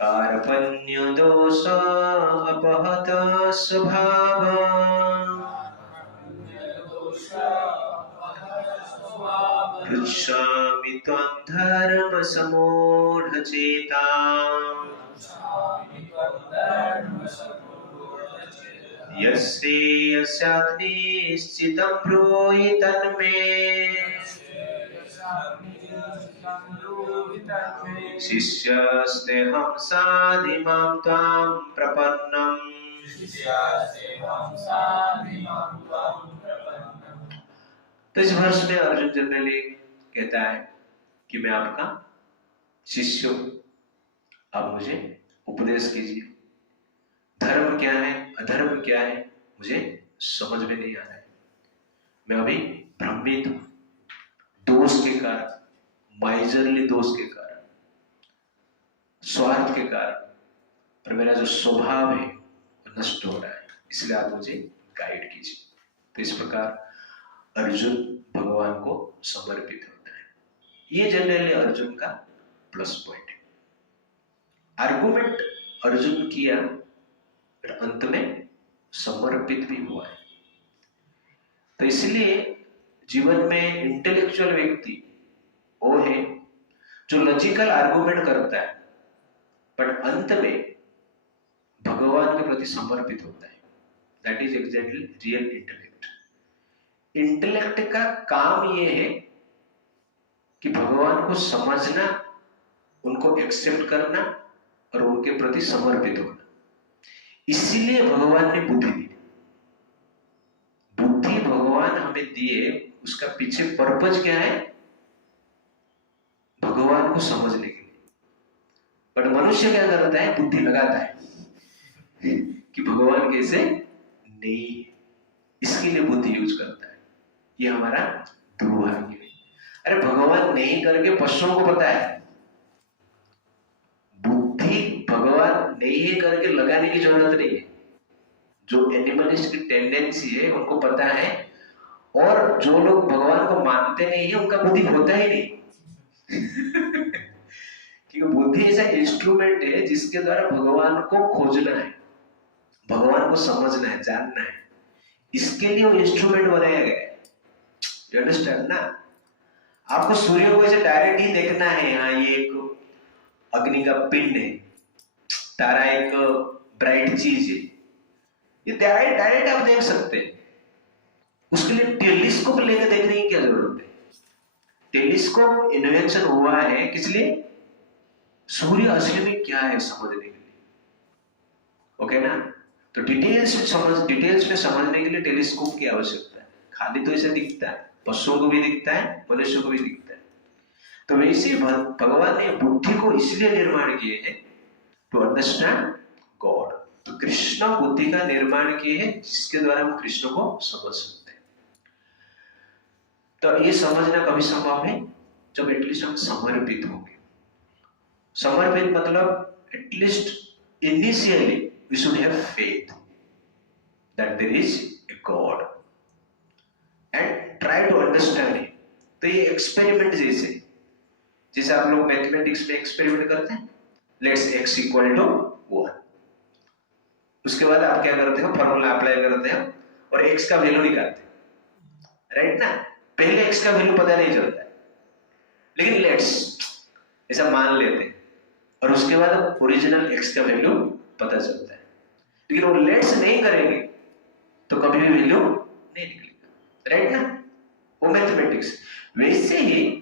कार्पण्य दोष अपहत स्वभाव पृच्छामि त्वं धर्म समूढचेता यस्यात् निश्चितं ब्रूहि तन्मे शिष्यस्तेऽहं साधिमां त्वां प्रपन्नम्। तो इस वर्ष में अर्जुन जनरली कहता है कि मैं आपका शिष्य हूं, आप मुझे उपदेश कीजिए। धर्म क्या है अधर्म क्या है मुझे समझ में नहीं आ रहा है, मैं अभी भ्रमित हूं, दोष के कारण, माइजरली दोष के कारण, स्वार्थ के कारण, और मेरा जो स्वभाव है वो नष्ट हो रहा है, इसलिए आप मुझे गाइड कीजिए। तो इस प्रकार अर्जुन भगवान को समर्पित होता है। ये जनरली अर्जुन का प्लस पॉइंट है। आर्गुमेंट अर्जुन किया, फिर अंत में समर्पित भी हुआ है। तो इसलिए जीवन में इंटेलेक्चुअल व्यक्ति वो है जो लॉजिकल आर्गुमेंट करता है, बट अंत में भगवान के प्रति समर्पित होता है। That is exactly real intellect. Intellect का काम यह है कि भगवान को समझना, उनको एक्सेप्ट करना और उनके प्रति समर्पित होना। इसीलिए भगवान ने बुद्धि दी। बुद्धि भगवान हमें दिए, उसका पीछे पर्पज क्या है? भगवान को समझने के लिए। पर मनुष्य क्या करता है? बुद्धि लगाता है कि भगवान कैसे नहीं है, इसके लिए बुद्धि यूज करता है। ये हमारा दुर्भाग्य है। अरे भगवान नहीं करके पशुओं को पता है, बुद्धि भगवान नहीं करके लगाने की जरूरत नहीं है। जो एनिमलिस्ट की टेंडेंसी है उनको पता है, और जो लोग भगवान को मानते नहीं है उनका बुद्धि होता ही नहीं क्योंकि बुद्धि ऐसा इंस्ट्रूमेंट है जिसके द्वारा भगवान को खोजना है, भगवान को समझना है, जानना है। इसके लिए वो इंस्ट्रूमेंट बनाया गया है। यू अंडरस्टैंड ना? आपको सूर्य को ऐसे डायरेक्ट ही देखना है, हाँ ये एक अग्नि का पिंड है, तारा एक ब्राइट चीज है, ये डायरेक्ट आप देख सकते हैं। उसके लिए टेलीस्कोप लेकर देखने की क्या जरूरत है? टेलीस्कोप इन्वेंशन हुआ है किस लिए? सूर्य असली में क्या है समझने के लिए। ओके ना? तो डिटेल्स में समझने के लिए टेलीस्कोप की आवश्यकता है। खाली तो ऐसे दिखता है, पशुओं को भी दिखता है, मनुष्यों को भी दिखता है। तो वैसे भगवान ने बुद्धि को इसलिए निर्माण किए हैं टू अंडरस्टैंड गॉड। तो कृष्ण बुद्धि का निर्माण किए हैं जिसके द्वारा हम कृष्ण को समझ सकते हैं। तो ये समझना कभी संभव है जब एटलीस्ट हम समर्पित होंगे। समर्पित मतलब at least initially we should have faith that there is a God and try to understand him. तो ये एक्सपेरिमेंट जैसे आप लोग मैथमेटिक्स में एक्सपेरिमेंट करते हैं, लेट्स x इक्वल टू 1। उसके बाद आप क्या करते हो? फॉर्मूला अप्लाई करते हो और x का वैल्यू निकालते हो, राइट ना? पहले x का वैल्यू पता नहीं चलता है, लेकिन लेट्स ऐसा मान लेते हैं और उसके बाद ओरिजिनल x का वैल्यू पता चलता है। लेकिन वो लेट्स नहीं करेंगे तो कभी भी वैल्यू नहीं निकलेगा, राइट ना? वो मैथमेटिक्स। वैसे ही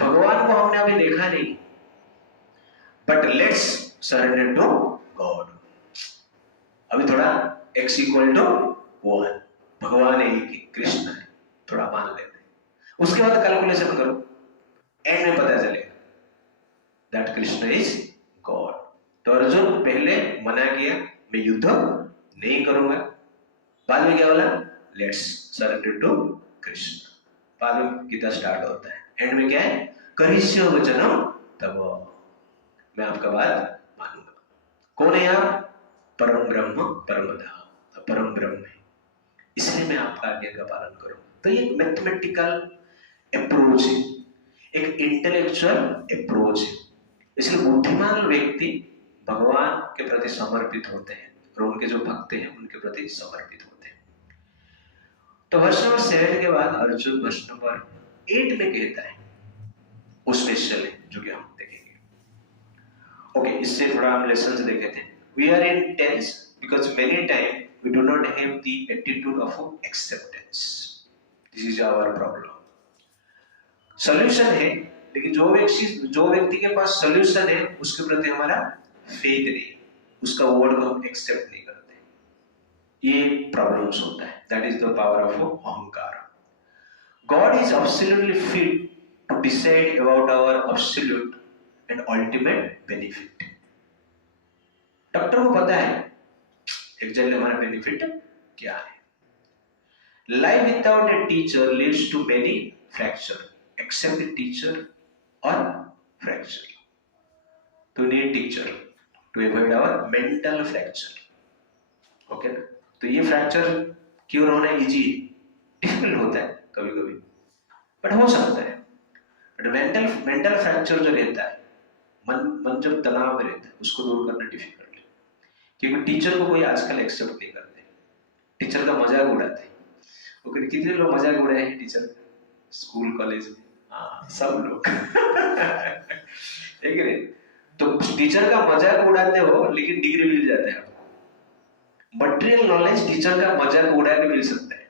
भगवान को हमने अभी देखा नहीं, but let's surrender to God. अभी थोड़ा x इक्वल टू 1, भगवान है कि कृष्ण है, थोड़ा मान लेते हैं। उसके बाद कैलकुलेशन करो, एंड में पता चलेगा दैट कृष्ण इज गॉड। तो अर्जुन पहले मना किया, मैं युद्ध नहीं करूंगा। बाद में क्या बोला? Let's surrender to Krishna. बाद में गीता स्टार्ट होता है, एंड में क्या है? करिष्य वचनम तब, मैं आपका बात मानूंगा। कौन है आप? परम ब्रह्म परमधा, परम ब्रह्म है, इसलिए मैं आपका आज्ञा का पालन करूंगा। तो ये मैथमेटिकल अप्रोच है, एक इंटेलेक्चुअल अप्रोच है। इसलिए बुद्धिमान व्यक्ति भगवान के प्रति समर्पित होते हैं और उनके जो भक्त हैं उनके प्रति समर्पित होते हैं। तो वर्ष नंबर 7 के बाद अर्जुन वर्ष नंबर 8 में कहता है, वो स्पेशल है जो कि हम देखेंगे। ओके, इससे थोड़ा हम लेसन देखे थे। We are in tense because many time we do not have the attitude of acceptance. This is our problem. Solution है, लेकिन जो व्यक्ति के पास सॉल्यूशन है उसके प्रति हमारा फेथ नहीं, उसका वर्ड को हम एक्सेप्ट नहीं करते। ये प्रॉब्लम्स होता है। That is the power of ahankar. God is absolutely fit to decide about our absolute and ultimate benefit. Doctor को पता है एग्जैक्टली हमारा बेनिफिट क्या है। Life without a teacher leads to many fracture except the teacher or fracture. To need teacher to avoid our mental fracture. Okay ना? तो ये fracture cure होना इजी है, डिफिकल्ट होता है कभी कभी, बट हो सकता है। बट मेंटल फ्रैक्चर जो रहता है, मन जब तनाव में रहता है, उसको दूर करना डिफिकल्ट है। क्योंकि टीचर को कोई आजकल एक्सेप्ट नहीं करते, टीचर का मजाक उड़ाते। ओके, कितने लोग मजाक उड़ाए हैं टीचर का स्कूल कॉलेज में? सब लोग ठीक है। तो टीचर का मजाक उड़ाते हो लेकिन डिग्री मिल जाता है आपको। मटेरियल नॉलेज टीचर का मजाक उड़ा के मिल सकता है,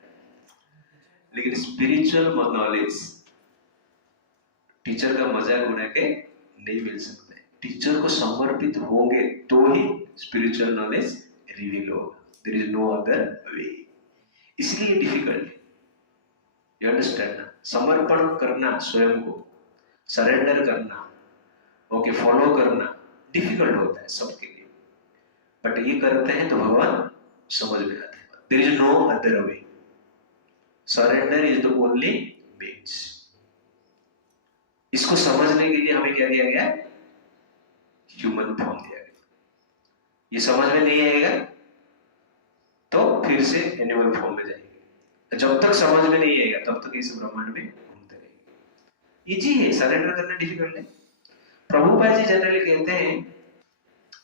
लेकिन स्पिरिचुअल नॉलेज टीचर का मजाक उड़ा के नहीं मिल सकता है। टीचर को समर्पित होंगे तो ही स्पिरिचुअल नॉलेज रिवील होगा। There is no other way. इसलिए डिफिकल्ट है। यू अंडरस्टैंड ना? समर्पण करना, स्वयं को सरेंडर करना, ओके, फॉलो करना डिफिकल्ट होता है सबके लिए, बट ये करते हैं तो भगवान समझ में आते हैं। There is no other way. Surrender is the only means. इसको समझने के लिए हमें क्या दिया गया? ह्यूमन फॉर्म दिया गया। ये समझ में नहीं आएगा तो फिर से एनिमल फॉर्म में जाएंगे। जब तक समझ में नहीं आएगा तब तक इस ब्रह्मांड में घूमते रहेंगे। इजी है, सरेंडर करना डिफिकल्ट है। प्रभुपाद जी जनरली कहते हैं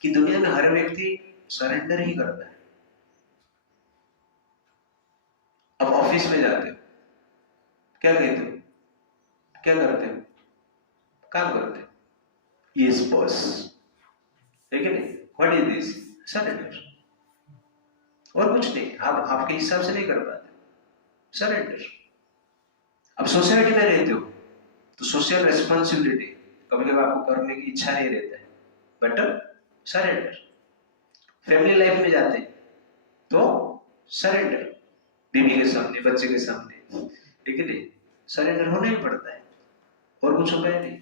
कि दुनिया में हर व्यक्ति सरेंडर ही करता है। अब ऑफिस में जाते हो, क्या कहते हो? क्या करते हो? काम करते हो। यस बॉस, ठीक है नहीं? What is this? सरेंडर। और कुछ नहीं, आप आपके हिसाब से नहीं कर पाते, सरेंडर। अब सोसाइटी में रहते हो तो सोशल रेस्पॉन्सिबिलिटी कभी कभी आपको करने की इच्छा नहीं रहता है, बट सरेंडर। फैमिली लाइफ में जाते हैं तो सरेंडर, बीवी के सामने, बच्चे के सामने, ठीक है नहीं? सरेंडर होना ही पड़ता है, और कुछ उपाय नहीं।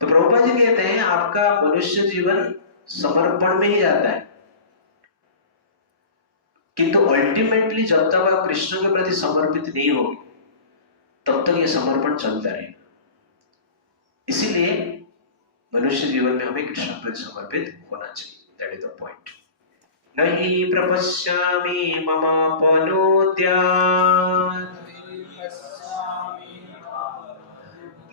तो प्रभुपाद जी कहते हैं आपका मनुष्य जीवन समर्पण में ही जाता है, किंतु अल्टीमेटली जब तक आप कृष्ण के प्रति समर्पित नहीं होगे तब तक ये समर्पण चलता रहेगा। इसीलिए मनुष्य जीवन में हमें कृष्ण के प्रति समर्पित होना चाहिए। That is the point. नहीं प्रपश्यामि ममापनोद्यात्,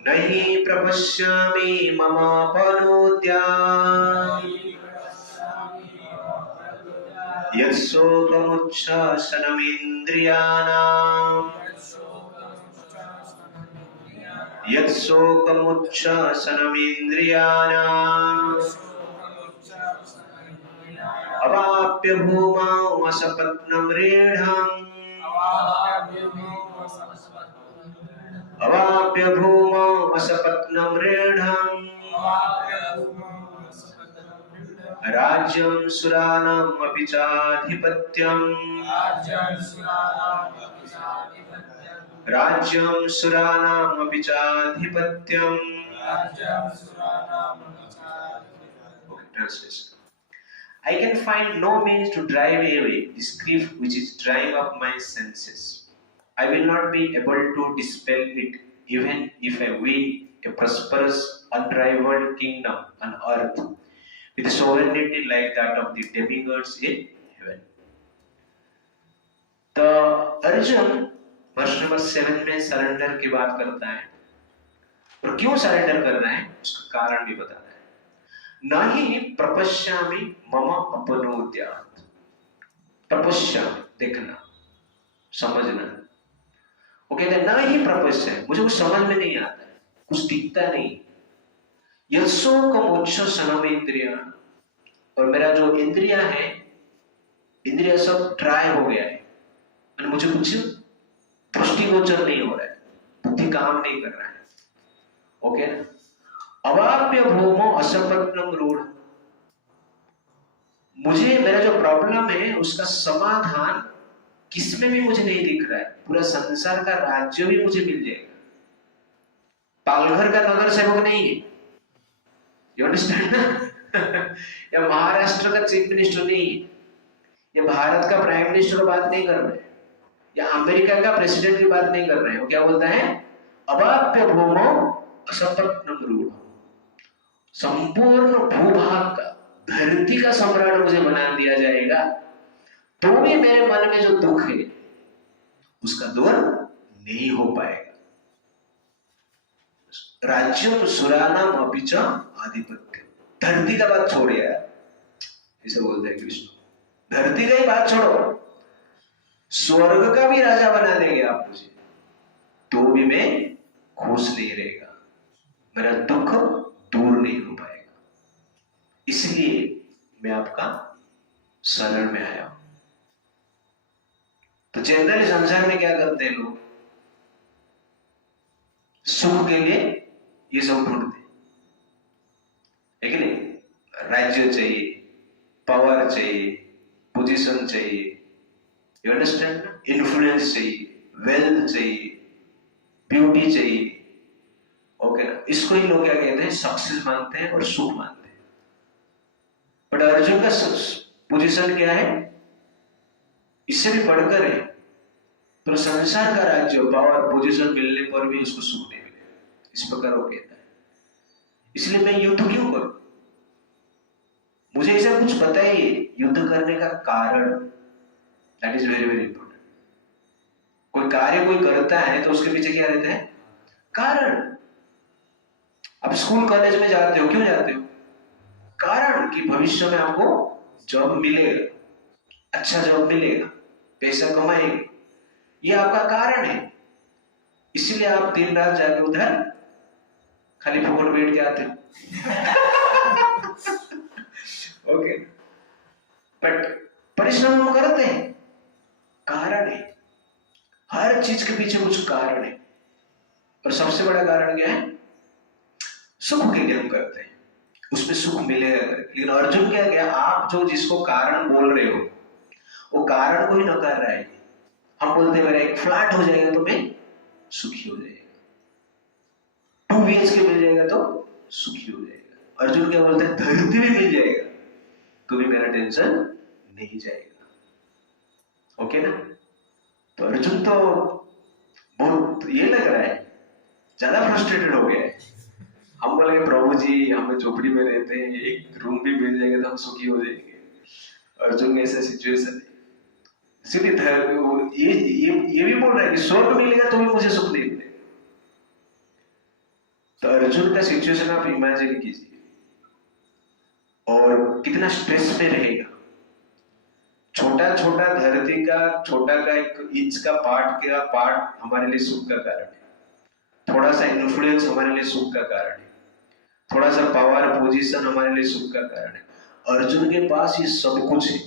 नहीं प्रपश्यामि ममापनोद्यात्, यत्शोकमुच्छ्वसनमिन्द्रियाणाम्, यत्शोकमुच्छ्वसनमिन्द्रियाणाम्, अवाप्य भूमौ असपत्नमृढम्, अवाप्य भूमौ असपत्नमृढम्, राज्यं सुराणाम् अपि चाधिपत्यम्, राज्यं सुराणाम् अपि चाधिपत्यम्। Translation. I can find no means to drive away this grief which is drying up my senses. I will not be able to dispel it even if I win a prosperous, unrivaled kingdom on earth with sovereignty like that of the demigods in heaven. तो अर्जुन वर्ष number 7 में surrender की बात करता है, और क्यों surrender कर रहा है उसका कारण भी बताता है। न ही प्रपश्यामि मम अपनोद्यात्। प्रपश्यामि देखना, समझना। वो कहते हैं न ही प्रपश्यामि, मुझे कुछ समझ में नहीं आता है, कुछ दिखता नहीं। यशोकमोच्छ सनम इंद्रिया, और मेरा जो इंद्रिया है, इंद्रिया सब ड्राई हो गया है, मुझे कुछ दृष्टिगोचर नहीं हो रहा है, बुद्धि काम नहीं कर रहा है। ओके ना? अवाप्य भूमो असपत्नम रूढ़, मुझे मेरा जो प्रॉब्लम है उसका समाधान किसमें भी मुझे नहीं दिख रहा है। पूरा संसार का राज्य भी मुझे मिल जाएगा, पालघर का नगर सेवक नहीं है, यू अंडरस्टैंड ना? या महाराष्ट्र का चीफ मिनिस्टर नहीं है, या भारत का प्राइम मिनिस्टर की बात नहीं कर रहे हैं, या अमेरिका का प्रेसिडेंट की बात नहीं कर रहे हैं। वो क्या बोलता है? अवाप्य भूमो असपत्नम रूढ़, संपूर्ण भूभाग का, धरती का सम्राट मुझे बना दिया जाएगा, तो भी मेरे मन में जो दुख है उसका दूर नहीं हो पाएगा। राज्यम सुरानाम अपिच आधिपत्य, धरती का बात छोड़िए, इसे बोलते हैं कृष्ण, धरती का ही बात छोड़ो, स्वर्ग का भी राजा बना देंगे आप मुझे, तो भी मैं खुश नहीं रहेगा, मेरा दुख दूर नहीं हो पाएगा। इसलिए मैं आपका शरण में आया हूं। तो जनरली संसार में क्या करते हैं लोग? सुख के लिए ये सब ढूंढते है कि नहीं? राज्य चाहिए, पावर चाहिए, पोजीशन चाहिए, यू अंडरस्टैंड ना? इन्फ्लुएंस चाहिए, वेल्थ चाहिए, ब्यूटी चाहिए। ओके ना? इसको ही लोग क्या कहते हैं? सक्सेस मानते हैं और सुख मानते हैं। बट अर्जुन का पोजीशन क्या है? इससे भी बढ़कर है। तो संसार का राज्य, पावर, पोजीशन मिलने पर भी उसको सुख नहीं मिलेगा, इस प्रकार वो कहता है। इसलिए मैं युद्ध क्यों करूं? मुझे ऐसा कुछ पता ही है युद्ध करने का कारण, that is very very important. कोई कार्य कोई करता है तो उसके पीछे क्या रहता है? कारण। आप स्कूल कॉलेज में जाते हो, क्यों जाते हो? कारण कि भविष्य में आपको जॉब मिलेगा, अच्छा जॉब मिलेगा, पैसा कमाएंगे, ये आपका कारण है। इसीलिए आप दिन रात जाके उधर खाली फोकट बैठ के आते हो। ओके, बट परिश्रम हम करते हैं, कारण है, हर चीज के पीछे कुछ कारण है। और सबसे बड़ा कारण क्या है? सुख के लिए हम करते हैं, उसमें सुख मिलेगा। लेकिन अर्जुन क्या गया, आप जो जिसको कारण बोल रहे हो वो कारण को ही नकार रहा है। हम बोलते हैं मेरा एक फ्लैट हो जाएगा तो मैं सुखी हो जाएगा, 2 BHK मिल जाएगा तो सुखी हो जाएगा। अर्जुन क्या बोलते हैं? धरती भी मिल जाएगा तो भी मेरा टेंशन नहीं जाएगा। ओके ना? तो अर्जुन तो बहुत ये लग रहा है, ज्यादा फ्रस्ट्रेटेड हो गया है। हम बोलेंगे प्रभु जी हमें झोपड़ी में रहते हैं, एक रूम भी मिल जाएगा तो हम सुखी हो जाएंगे। अर्जुन में ऐसा सिचुएशन है, इसलिए ये भी बोल रहा है कि स्वर्ग मिलेगा तो भी मुझे सुख नहीं मिलेगा। तो अर्जुन का सिचुएशन आप इमेजिन कीजिए, और कितना स्ट्रेस में रहेगा। छोटा छोटा धरती का छोटा का 1 इंच का पार्ट हमारे लिए सुख का कारण है, थोड़ा सा इन्फ्लुएंस हमारे लिए सुख का कारण है, थोड़ा सा पावर पोजीशन हमारे लिए सुख का कारण है। अर्जुन के पास ये सब कुछ है,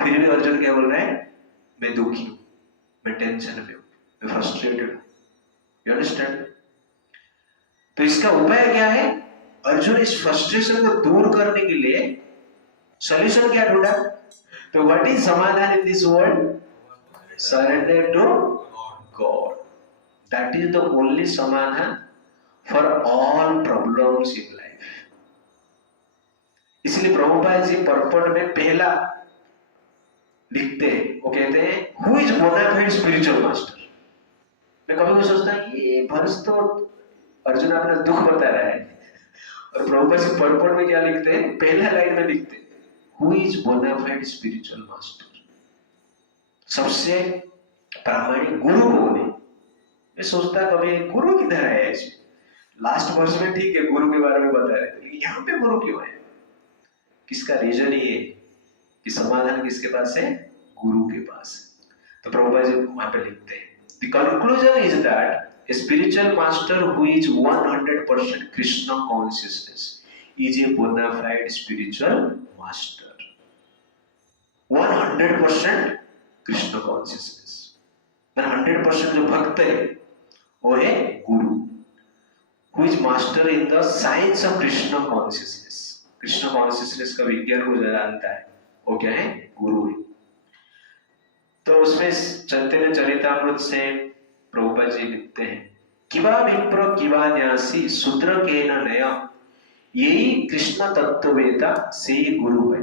फिर भी अर्जुन क्या बोल रहा है? मैं दुखी हूं, मैं टेंशन में हूं, मैं फ्रस्ट्रेटेड हूं। You understand? तो इसका उपाय क्या है? अर्जुन इस फ्रस्ट्रेशन को दूर करने के लिए सॉल्यूशन क्या ढूंढा? तो what is samadhan in this world? Surrender to god, that is the only samadhan for all problems in life. इसलिए प्रभुपाद जी पर्पट में पहला लिखते हैं, वो कहते हैं who is bona fide spiritual master. मैं कभी भी सोचता ये वर्ष तो अर्जुन अपना दुख बता रहा है, और प्रभुपाद जी पर्पट में क्या लिखते हैं? पहला लाइन में लिखते हैं who is bona fide spiritual master. सबसे प्रामाणिक गुरु कौन है? मैं सोचता कभी गुरु किधर है ऐसे, लास्ट वर्ष में ठीक है गुरु के बारे में बता रहे थे, लेकिन यहाँ पे गुरु क्यों है? किसका रीजन ये है कि समाधान किसके पास है? गुरु के पास। तो प्रभुपाद जी वहां पे लिखते हैं, the conclusion is that a spiritual master who is 100% Krishna consciousness is a bona fide spiritual master. 100% Krishna consciousness, 100% जो भक्त है वो है गुरु, who is master in the science of Krishna consciousness. Krishna consciousness का विज्ञान को जानता है, वो क्या है? गुरु है। तो उसमें चैतन्य चरितामृत से प्रभुपाद जी लिखते हैं, किवा विप्र किवा न्यासी शूद्र के नय, यही कृष्ण तत्ववेता से ही गुरु है।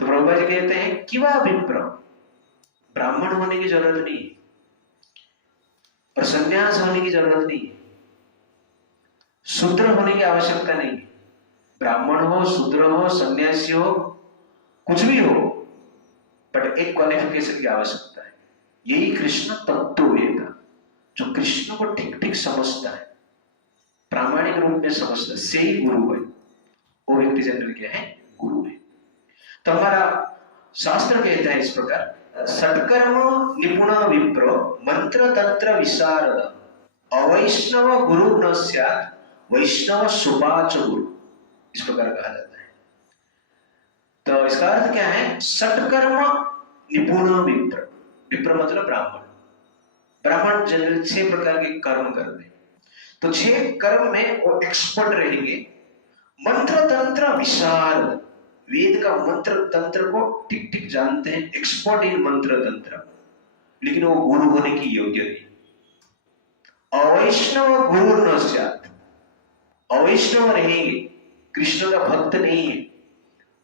तो प्रभुपाद जी कहते हैं किवा विप्र, ब्राह्मण होने की जरूरत नहीं और संन्यास होने की जरूरत नहीं, शूद्र होने की आवश्यकता नहीं। ब्राह्मण हो, शूद्र हो, सन्यासी हो, कुछ भी हो, बट एक क्वालिफिकेशन की आवश्यकता है, यही कृष्ण तत्ववेता, जो कृष्ण को ठीक ठीक समझता है, प्रामाणिक रूप में समझता है, से ही गुरु है। वो व्यक्ति जनरल क्या है? गुरु है। तो हमारा शास्त्र कहता है इस प्रकार, सत्कर्म निपुण विप्र मंत्र तंत्र विशारद अवैष्णव गुरु न स्यात् वैष्णव सुपाच गुरु, इस प्रकार कहा जाता है। तो इसका अर्थ क्या है? सत्कर्म निपुण विप्र, विप्र मतलब ब्राह्मण। ब्राह्मण जनरल 6 प्रकार के कर्म करते हैं, तो 6 कर्म में वो एक्सपर्ट रहेंगे। मंत्र तंत्र विशारद, वेद का मंत्र तंत्र को ठीक ठीक जानते हैं, एक्सपर्ट इन मंत्र तंत्र, लेकिन वो गुरु होने की योग्य नहीं। अवैष्णव गुरु न स्यात्, अवैष्णव रहेंगे, कृष्ण का भक्त नहीं है,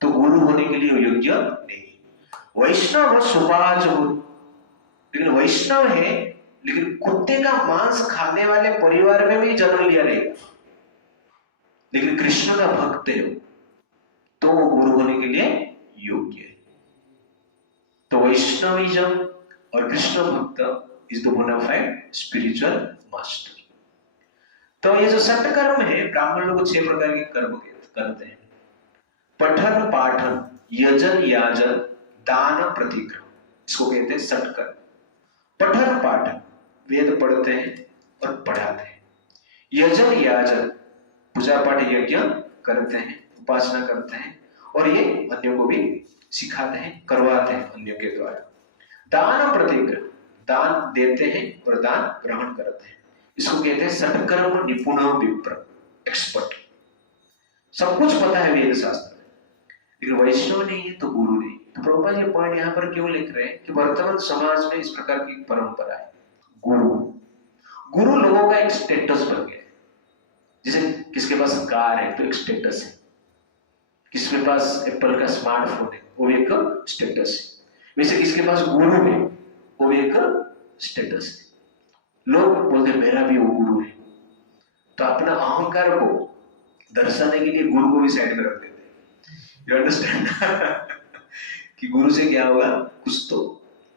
तो गुरु होने के लिए योग्य नहीं। वैष्णव सुपाच गुरु, लेकिन वैष्णव है लेकिन कुत्ते का मांस खाने वाले परिवार में भी जन्म लिया रहेगा, लेकिन कृष्ण का भक्त है, तो वो गुरु होने के लिए योग्य है। तो वैष्णविज्म और कृष्ण भक्त इज द बोना फाइड स्पिरिचुअल मास्टर। तो ये जो सत्कर्म है, ब्राह्मण लोग 6 प्रकार के कर्म करते हैं, पठन पाठन यजन याजन दान प्रतिग्रह, इसको कहते हैं सत्कर्म। पठन पाठन, वेद पढ़ते हैं और पढ़ाते हैं। यजन याजन, पूजा पाठ यज्ञ करते हैं, उपासना करते हैं, और ये अन्यों को भी सिखाते हैं, करवाते हैं अन्यों के द्वारा। दान प्रतिग्रह, दान देते हैं और दान ग्रहण करते हैं, इसको कहते हैं सत्कर्म निपुण विप्र, एक्सपर्ट। सब कुछ पता है वेद शास्त्र में, लेकिन वैष्णव नहीं है तो गुरु नहीं। तो प्रभुपाद ये पॉइंट यहाँ पर क्यों लिख रहे हैं कि वर्तमान समाज में इस प्रकार की परंपरा है। गुरु लोगों का एक स्टेटस बन गया है। जैसे किसके पास कार है तो एक स्टेटस है, किसके पास एप्पल का स्मार्टफोन है वो एक स्टेटस है, वैसे किसके पास गुरु है वो एक स्टेटस है। लोग बोलते मेरा भी वो गुरु है, तो अपना अहंकार को दर्शाने के लिए गुरु को भी साइड में रख देते हैं। You understand? कि गुरु से क्या होगा, कुछ तो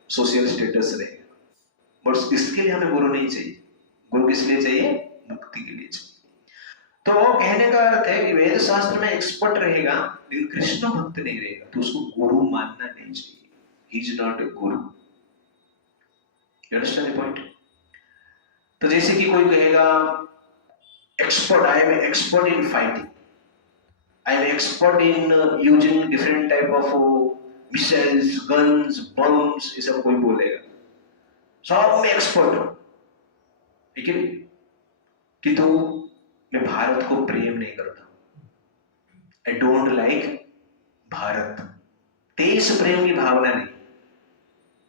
सोशल स्टेटस रहेगा, बट इसके लिए हमें गुरु नहीं चाहिए। गुरु किस लिए चाहिए? मुक्ति के लिए चाहिए। तो कहने का अर्थ है कि वेद शास्त्र में एक्सपर्ट रहेगा लेकिन कृष्ण भक्त नहीं रहेगा, तो उसको गुरु मानना नहीं चाहिए। He is not a guru. You understand the point? तो जैसे कि कोई कहेगा expert, I am expert in fighting, I am expert in using different type of missiles, guns, bombs, ये सब कोई बोलेगा, सब में एक्सपर्ट हो, लेकिन किंतु मैं भारत को प्रेम नहीं करता, आई डोंट लाइक भारत, देश प्रेम की भावना नहीं,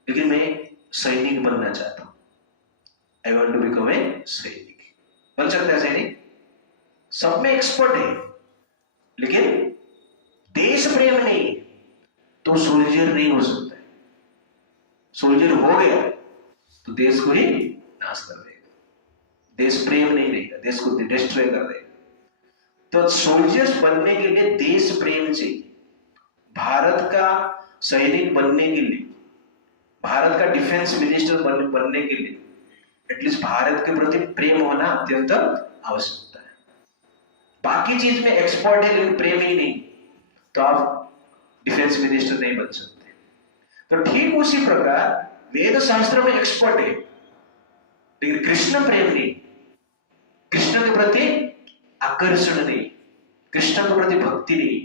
लेकिन मैं सैनिक बनना चाहता हूं, I want to become a सैनिक। बन सकता है सैनिक, सब में एक्सपर्ट है, लेकिन देश प्रेम नहीं, तो सोल्जर नहीं हो सकता है। सोल्जर हो गया तो देश को ही नाश कर देगा, देश प्रेम नहीं रहेगा, देश को डिस्ट्रॉय कर देगा। तो सोल्जर्स बनने के लिए देश प्रेम चाहिए। भारत का सैनिक बनने के लिए, भारत का डिफेंस मिनिस्टर बनने के लिए एटलीस्ट भारत के प्रति प्रेम होना अत्यंत आवश्यकता है। बाकी चीज में एक्सपर्ट है लेकिन प्रेम ही नहीं, तो आप डिफेंस मिनिस्टर नहीं बन सकते। तो ठीक उसी प्रकार वेद शास्त्र में एक्सपर्ट है लेकिन कृष्ण प्रेम नहीं, कृष्ण के प्रति आकर्षण नहीं, कृष्ण के प्रति भक्ति नहीं,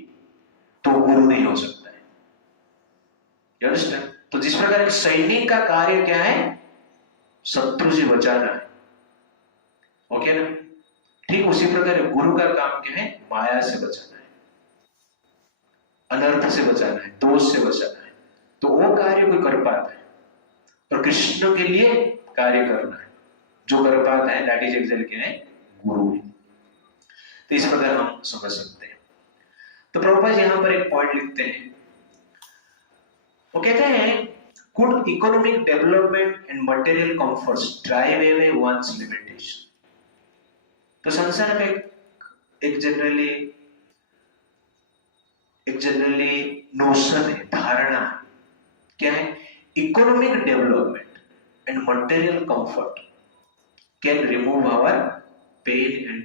तो गुरु नहीं हो सकता है। You understand? तो जिस प्रकार एक सैनिक का कार्य क्या है, शत्रु से बचाना है, ओके ना, ठीक उसी प्रकार गुरु का काम क्या है, माया से बचाना है, अनर्थ से बचाना है, दोष से बचाना है। तो वो कार्य कोई कर पाता है और कृष्ण के लिए कार्य करना है, जो कर पाता है दैट इज एक्चुअली क्या है, गुरु है। तो इस प्रकार हम समझ सकते हैं। तो प्रभुपाद यहां पर एक पॉइंट लिखते हैं, वो कहते हैं could economic development and material comforts drive away one's limitation? तो संसार में एक जनरली नोशन है, धारणा है, क्या है, economic development and material comfort can remove our pain and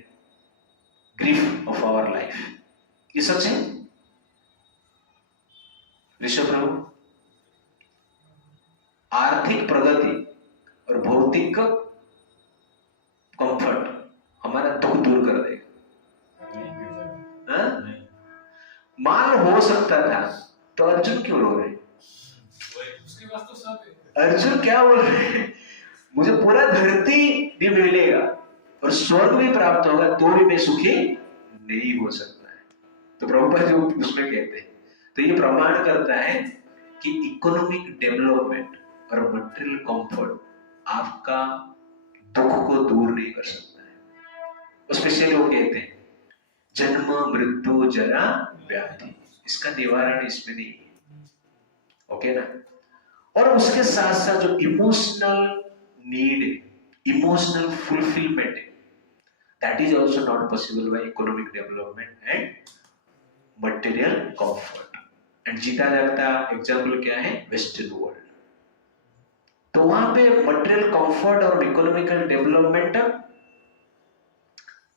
grief of our life. ये सच है ऋषभ प्रभु? आर्थिक प्रगति और भौतिक कंफर्ट हमारा दुख दूर कर देगा? मान हो सकता था, तो अर्जुन क्यों रो रहे? अर्जुन क्या बोल रहे? मुझे पूरा धरती भी मिलेगा और स्वर्ग भी प्राप्त होगा तो भी मैं सुखी नहीं हो सकता है। तो प्रभुपाद जो उसमें कहते हैं, तो ये प्रमाण करता है कि इकोनॉमिक डेवलपमेंट और मटेरियल कंफर्ट आपका दुख को दूर नहीं कर सकता है। स्पेशली वो कहते हैं जन्म मृत्यु जरा व्याधि, इसका निवारण इसमें नहीं है, ओके ना। और उसके साथ साथ जो इमोशनल नीड है, इमोशनल फुलफिलमेंट है, that is also not possible by economic development and material comfort. And जीता जागता एग्जाम्पल क्या है, वेस्टर्न वर्ल्ड। तो वहां पे मटेरियल कंफर्ट और इकोनॉमिकल डेवलपमेंट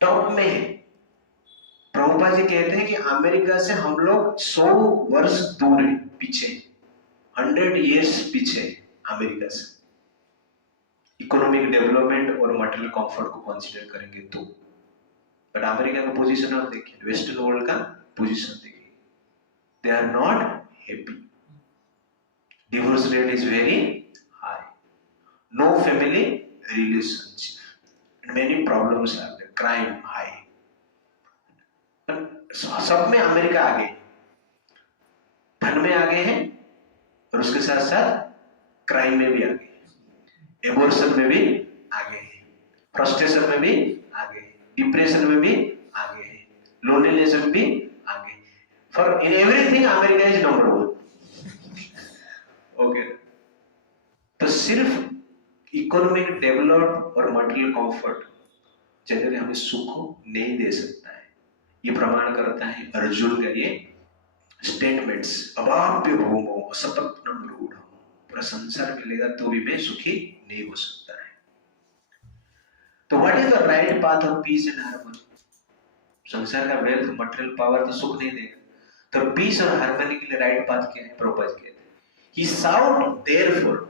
टॉप में है। प्रभुपाद जी कहते हैं कि अमेरिका से हम लोग 100 वर्ष दूर है, पीछे 100 इयर्स पीछे अमेरिका से, इकोनॉमिक डेवलपमेंट और मटेरियल कंफर्ट को कंसीडर करेंगे तो। बट अमेरिका का पोजीशन आप देखिए, वेस्टर्न वर्ल्ड का पोजीशन देखिए, they are not happy, divorce rate is very high, no family relationship and many problems are there, crime high. सब में अमेरिका आगे, धन में आगे है और उसके साथ साथ क्राइम में भी आगे है, एबॉर्शन में भी आगे है, फ्रस्ट्रेशन में भी आगे है, डिप्रेशन में भी आगे है, लोनलीनेस में भी आगे है। For in everything America is number 1, okay. तो सिर्फ इकोनॉमिक डेवलप और मटेरियल कंफर्ट जनरली हमें सुख नहीं दे सकता है। ये प्रमाण करता है अर्जुन का ये स्टेटमेंट्स, अवाप्य भूमो असपत्नम रूढ़, पूरा संसार मिलेगा तो भी मैं सुखी नहीं हो सकता है। तो what is the right path of peace and harmony? संसार का वेल्थ मटेरियल पावर तो सुख नहीं देगा, तो पीस और हार्मनी के लिए राइट पाथ क्या है? प्रभुपाद कहते हैं he sought therefore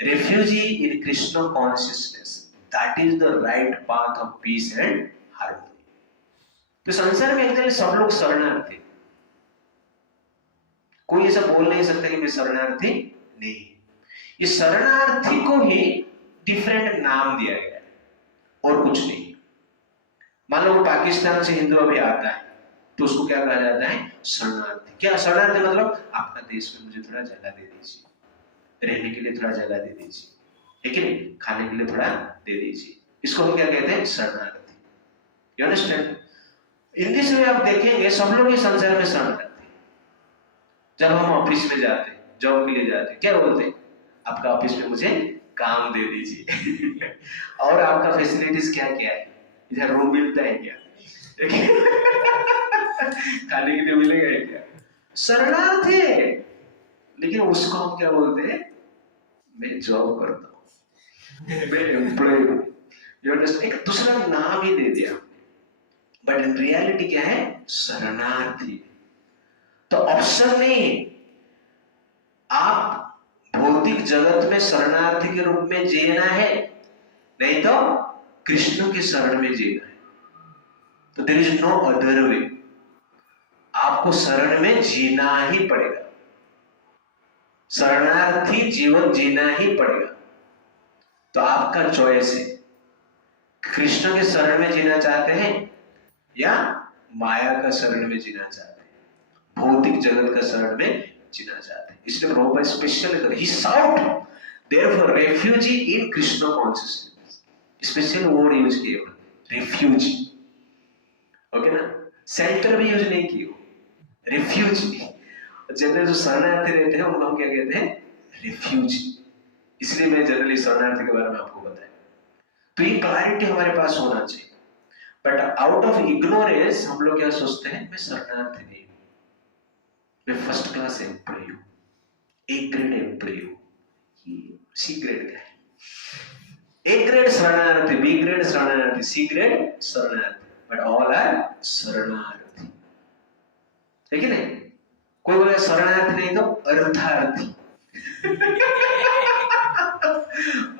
refugee in Krishna consciousness, that is the right path of peace and harmony. तो संसार में एक्चुअली सब लोग शरणार्थी, कोई ऐसा बोल नहीं सकता कि मैं शरणार्थी नहीं। ये शरणार्थी को ही डिफरेंट नाम दिया गया है और कुछ नहीं। मान लो पाकिस्तान से हिंदू अभी आता है तो उसको क्या कहा जाता है? शरणार्थी। क्या शरणार्थी मतलब? आपका देश में मुझे थोड़ा जगह दे दीजिए, रहने के लिए थोड़ा जगह दे दीजिए, ठीक है, खाने के लिए थोड़ा दे दीजिए, इसको हम क्या कहते हैं? शरणार्थी। You understand? In this way आप देखेंगे सब लोग इस संसार में शरणार्थी। जब हम ऑफिस में जाते, जॉब के लिए जाते, क्या बोलते हैं? आपका ऑफिस में मुझे काम दे दीजिए और आपका फैसिलिटीज क्या क्या है? इधर रूम मिलता है क्या? खाने के लिए मिलेगा क्या? शरणार्थी है। लेकिन उसको हम क्या बोलते हैं? मैं जॉब करता हूँ, मैं एम्प्लॉय हूँ। You understand? एक दूसरा नाम ही दे दिया, बट इन रियलिटी क्या है? शरणार्थी। तो ऑप्शन नहीं है, आप भौतिक जगत में शरणार्थी के रूप में जीना है, नहीं तो कृष्ण की शरण में जीना है। तो there is no other way, आपको शरण में जीना ही पड़ेगा, शरणार्थी जीवन जीना ही पड़ेगा। तो आपका चॉइस है, कृष्ण के शरण में जीना चाहते हैं या माया का शरण में जीना चाहते हैं, भौतिक जगत का शरण में जीना चाहते हैं। इसलिए Prabhupada special he sought therefore refugee in Krishna consciousness, special word use किए रेफ्यूजी, ओके ना, सेल्टर भी यूज नहीं किए, रेफ्यूजी। जनरल जो शरणार्थी रहते हैं उनको हम क्या कहते हैं? रेफ्यूजी। इसलिए मैं जनरली शरणार्थी के बारे में आपको बताया। तो ये क्लैरिटी हमारे पास होना चाहिए। बट आउट ऑफ इग्नोरेंस हम लोग क्या सोचते हैं? मैं शरणार्थी नहीं हूं, मैं फर्स्ट क्लास एम्प्लॉय हूं, ए ग्रेड एम्प्लॉय हूं। सी ग्रेड का है, ए ग्रेड शरणार्थी, बी ग्रेड शरणार्थी, सी ग्रेड शरणार्थी, बट ऑल आर शरणार्थी, है कि नहीं? कोई बोले शरणार्थी नहीं तो अर्थार्थी।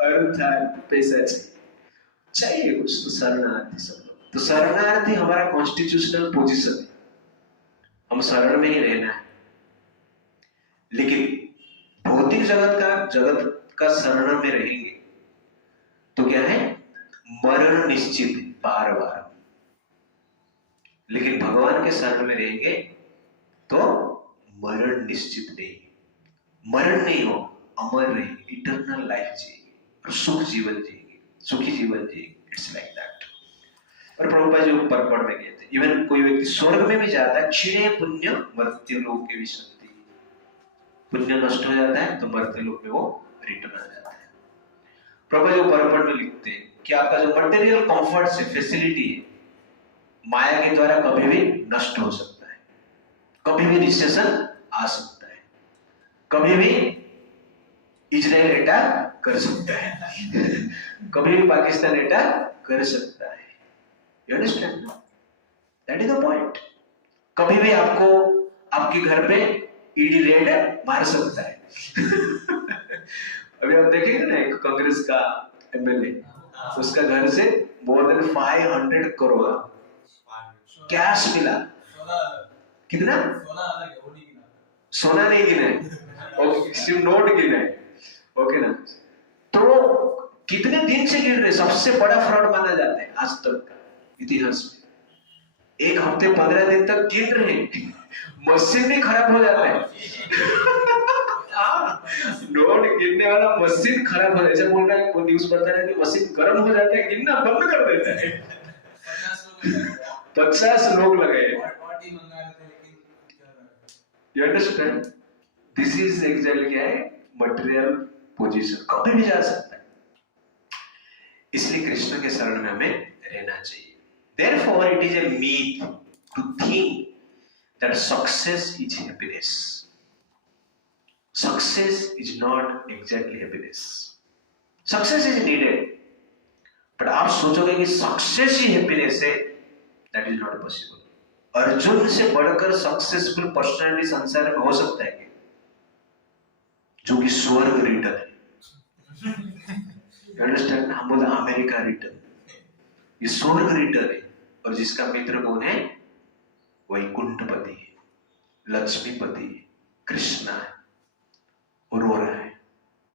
अर्थार्थी, पैसा चाहिए कुछ तो शरणार्थी सब लोग। तो शरणार्थी हमारा कॉन्स्टिट्यूशनल पोजीशन है, हम शरण में ही रहना है। लेकिन भौतिक जगत का शरण में रहेंगे तो क्या है? मरण निश्चित बार बार। लेकिन भगवान के शरण में रहेंगे तो मरण निश्चित नहीं, मरण नहीं हो, अमर रहेंगे, इटर्नल लाइफ जिएंगे और सुख जीवन जिएंगे, सुखी जीवन जिएंगे। It's like that. और प्रभुपाद जी ऊपर पढ़ में गए थे, इवन कोई व्यक्ति स्वर्ग में भी जाता है, क्षीणे पुण्य मर्त्य लोक के विशंति, पुण्य नष्ट हो जाता है तो मर्त्य लोक में वो रिटर्न आ जाता है। प्रभुपाद जी ऊपर पढ़ में लिखते हैं कि आपका जो मटेरियल कंफर्ट से फैसिलिटी है, माया के द्वारा कभी भी नष्ट हो सकता है, कभी भी रिसेशन आ सकता है, कभी भी इजराइल अटैक कर सकता है, कभी भी पाकिस्तान अटैक कर सकता है। You understand? That is the point. कभी भी आपको आपके घर पे ईडी रेड मार सकता है। अभी आप देखेंगे ना, एक कांग्रेस का एमएलए, उसका घर से मोर देन 500 करोड़ कैश मिला। कितना? सोना नहीं गिना है, ओके, सिर्फ नोट गिना है, ओके ना। तो कितने दिन से गिर रहे, सबसे बड़ा फ्रॉड माना जाता है आज तक का इतिहास में। एक हफ्ते 15 दिन तक गिन रहे, मशीन भी खराब हो जाता है। नोट गिनने वाला मशीन खराब हो जाता है, बोल रहा है, कोई न्यूज पढ़ता है कि मशीन गर्म हो जाता है, गिनना बंद कर देता है। 50 लोग लगे। You understand? This is exactly क्या है? Material position, कभी भी जा सकता है। इसलिए कृष्ण के शरण में हमें रहना चाहिए। Therefore, it is a myth to think that success is happiness. Success is not exactly happiness. Success is needed, but आप सोचोगे कि success ही happiness है, that is not possible. Arjun से बढ़कर सक्सेसफुल पर्सनालिटी संसार में हो सकता है जो कि स्वर्ग रिटर्न है। अंडरस्टैंड? हम बोलते अमेरिका रिटर्न, ये स्वर्ग रिटर्न है। और जिसका मित्र कौन है? वैकुंठपति है, लक्ष्मीपति है, कृष्ण